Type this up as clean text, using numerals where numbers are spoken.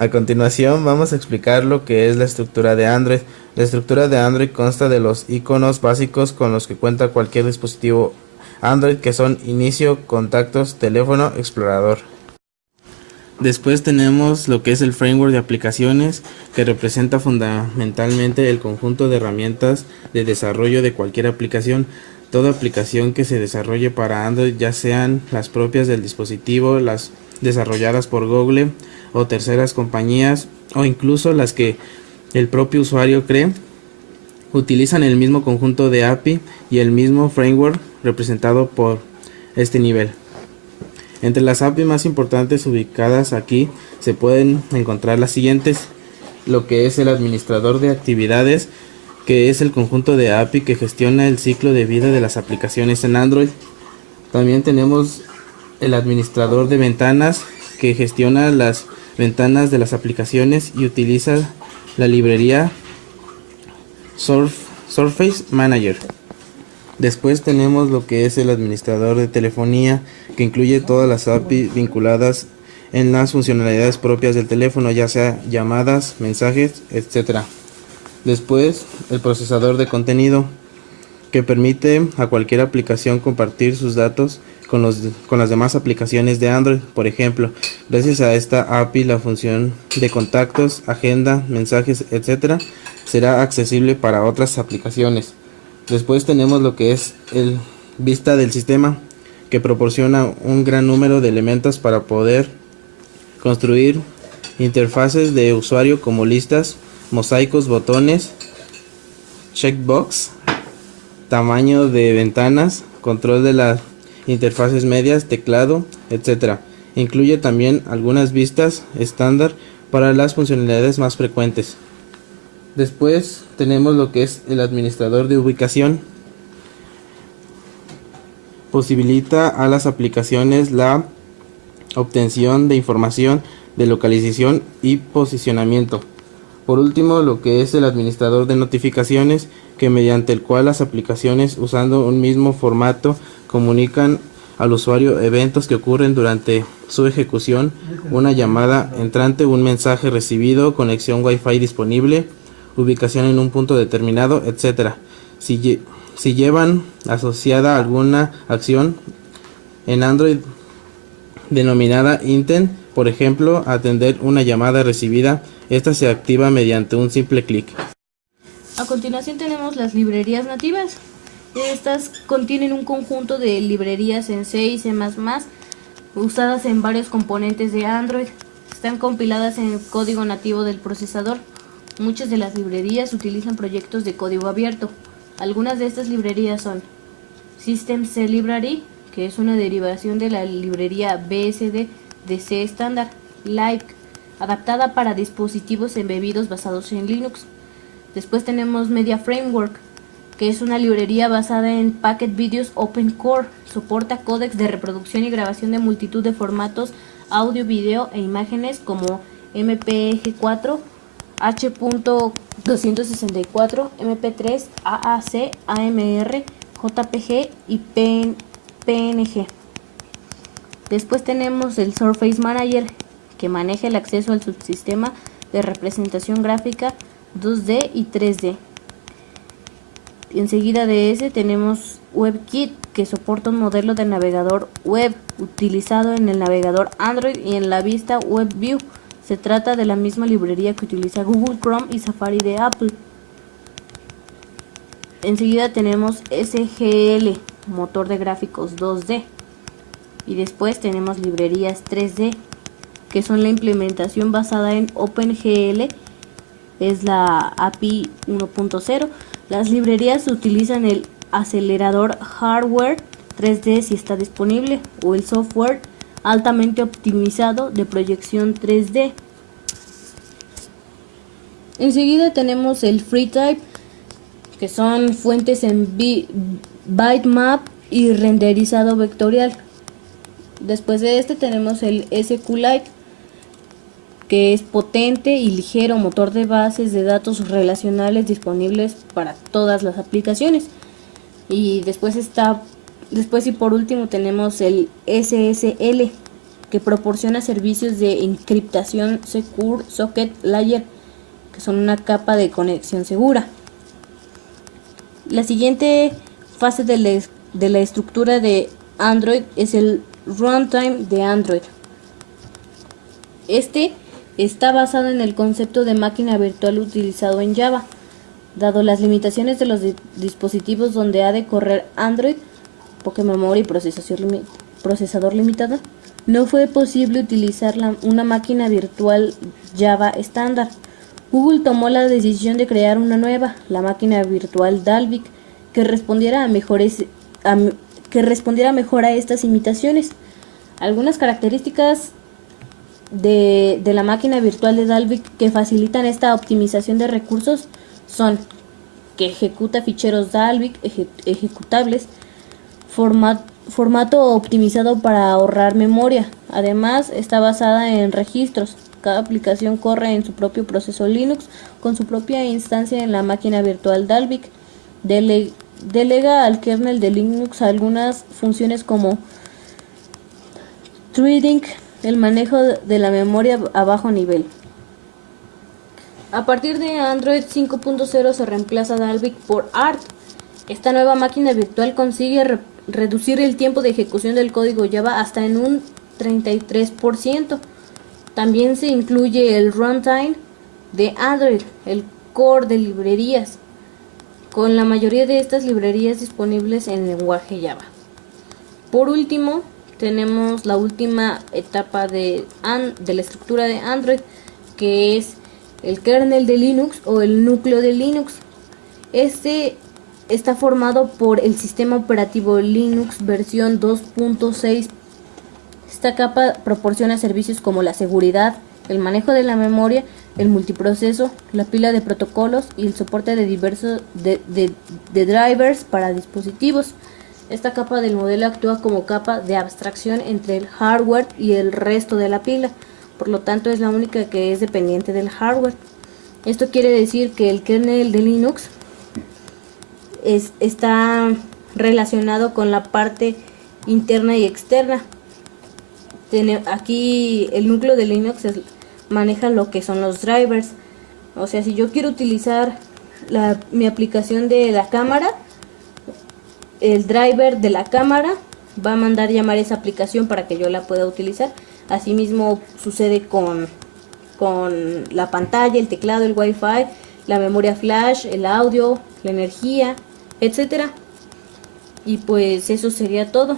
A continuación vamos a explicar lo que es la estructura de Android. La estructura de Android consta de los iconos básicos con los que cuenta cualquier dispositivo Android, que son inicio, contactos, teléfono, explorador. Después tenemos lo que es el framework de aplicaciones, que representa fundamentalmente el conjunto de herramientas de desarrollo de cualquier aplicación. Toda aplicación que se desarrolle para Android, ya sean las propias del dispositivo, las desarrolladas por Google o terceras compañías, o incluso las que el propio usuario cree, utilizan el mismo conjunto de API y el mismo framework representado por este nivel. Entre las API más importantes ubicadas aquí se pueden encontrar las siguientes: lo que es el administrador de actividades, que es el conjunto de API que gestiona el ciclo de vida de las aplicaciones en Android. También tenemos el administrador de ventanas, que gestiona las ventanas de las aplicaciones y utiliza la librería Surface Manager. Después tenemos lo que es el administrador de telefonía, que incluye todas las API vinculadas en las funcionalidades propias del teléfono, ya sea llamadas, mensajes, etc. Después, el procesador de contenido, que permite a cualquier aplicación compartir sus datos con las demás aplicaciones de Android. Por ejemplo, gracias a esta API, la función de contactos, agenda, mensajes, etc. será accesible para otras aplicaciones. Después tenemos lo que es el vista del sistema, que proporciona un gran número de elementos para poder construir interfaces de usuario como listas, mosaicos, botones, checkbox, tamaño de ventanas, control de las interfaces medias, teclado, etc. Incluye también algunas vistas estándar para las funcionalidades más frecuentes. Después tenemos lo que es el administrador de ubicación. Posibilita a las aplicaciones la obtención de información de localización y posicionamiento. Por último, lo que es el administrador de notificaciones, que mediante el cual las aplicaciones, usando un mismo formato, comunican al usuario eventos que ocurren durante su ejecución: una llamada entrante, un mensaje recibido, conexión Wi-Fi disponible, ubicación en un punto determinado, etc. Si llevan asociada alguna acción en Android denominada intent, por ejemplo, atender una llamada recibida, esta se activa mediante un simple clic. A continuación tenemos las librerías nativas. Estas contienen un conjunto de librerías en C y C++, usadas en varios componentes de Android. Están compiladas en el código nativo del procesador. Muchas de las librerías utilizan proyectos de código abierto. Algunas de estas librerías son System C Library, que es una derivación de la librería BSD de C estándar; Like, adaptada para dispositivos embebidos basados en Linux. Después tenemos Media Framework, que es una librería basada en Packet Videos Open Core. Soporta códecs de reproducción y grabación de multitud de formatos audio, video e imágenes como MPEG-4, H.264, MP3, AAC, AMR, JPG y PNG. Después tenemos el Surface Manager, que maneja el acceso al subsistema de representación gráfica 2D y 3D. Enseguida de ese tenemos WebKit, que soporta un modelo de navegador web utilizado en el navegador Android y en la vista WebView. Se trata de la misma librería que utiliza Google Chrome y Safari de Apple. Enseguida tenemos SGL, motor de gráficos 2D. Y después tenemos librerías 3D, que son la implementación basada en OpenGL, es la API 1.0. Las librerías utilizan el acelerador hardware 3D si está disponible, o el software altamente optimizado de proyección 3D. Enseguida tenemos el FreeType, que son fuentes en bitmap y renderizado vectorial. Después de este tenemos el SQLite, que es potente y ligero motor de bases de datos relacionales disponibles para todas las aplicaciones. Y después y por último tenemos el SSL, que proporciona servicios de encriptación Secure Socket Layer, que son una capa de conexión segura. La siguiente fase de la estructura de Android es el runtime de Android. Este está basado en el concepto de máquina virtual utilizado en Java. Dado las limitaciones de los dispositivos donde ha de correr Android, poca memoria y procesador limitado, no fue posible utilizar una máquina virtual Java estándar. Google tomó la decisión de crear una nueva, la máquina virtual Dalvik, que respondiera mejor a estas imitaciones. Algunas características de la máquina virtual de Dalvik que facilitan esta optimización de recursos son que ejecuta ficheros Dalvik ejecutables, formato optimizado para ahorrar memoria. Además, está basada en registros. Cada aplicación corre en su propio proceso Linux con su propia instancia en la máquina virtual Dalvik. Delega al kernel de Linux algunas funciones como threading, el manejo de la memoria a bajo nivel. A partir de Android 5.0 se reemplaza Dalvik por ART. Esta nueva máquina virtual consigue reducir el tiempo de ejecución del código Java hasta en un 33%. También se incluye el runtime de Android, el core de librerías, con la mayoría de estas librerías disponibles en el lenguaje Java. Por último, tenemos la última etapa de la estructura de Android, que es el kernel de Linux o el núcleo de Linux. Este está formado por el sistema operativo Linux versión 2.6. Esta capa proporciona servicios como la seguridad, el manejo de la memoria, el multiproceso, la pila de protocolos y el soporte de diversos de drivers para dispositivos. Esta capa del modelo actúa como capa de abstracción entre el hardware y el resto de la pila, por lo tanto es la única que es dependiente del hardware. Esto quiere decir que el kernel de Linux está relacionado con la parte interna y externa. Aquí el núcleo de Linux maneja lo que son los drivers. O sea, si yo quiero utilizar mi aplicación de la cámara, el driver de la cámara va a mandar llamar esa aplicación para que yo la pueda utilizar. Asimismo sucede con la pantalla, el teclado, el Wi-Fi, la memoria flash, el audio, la energía, etcétera. Y pues eso sería todo.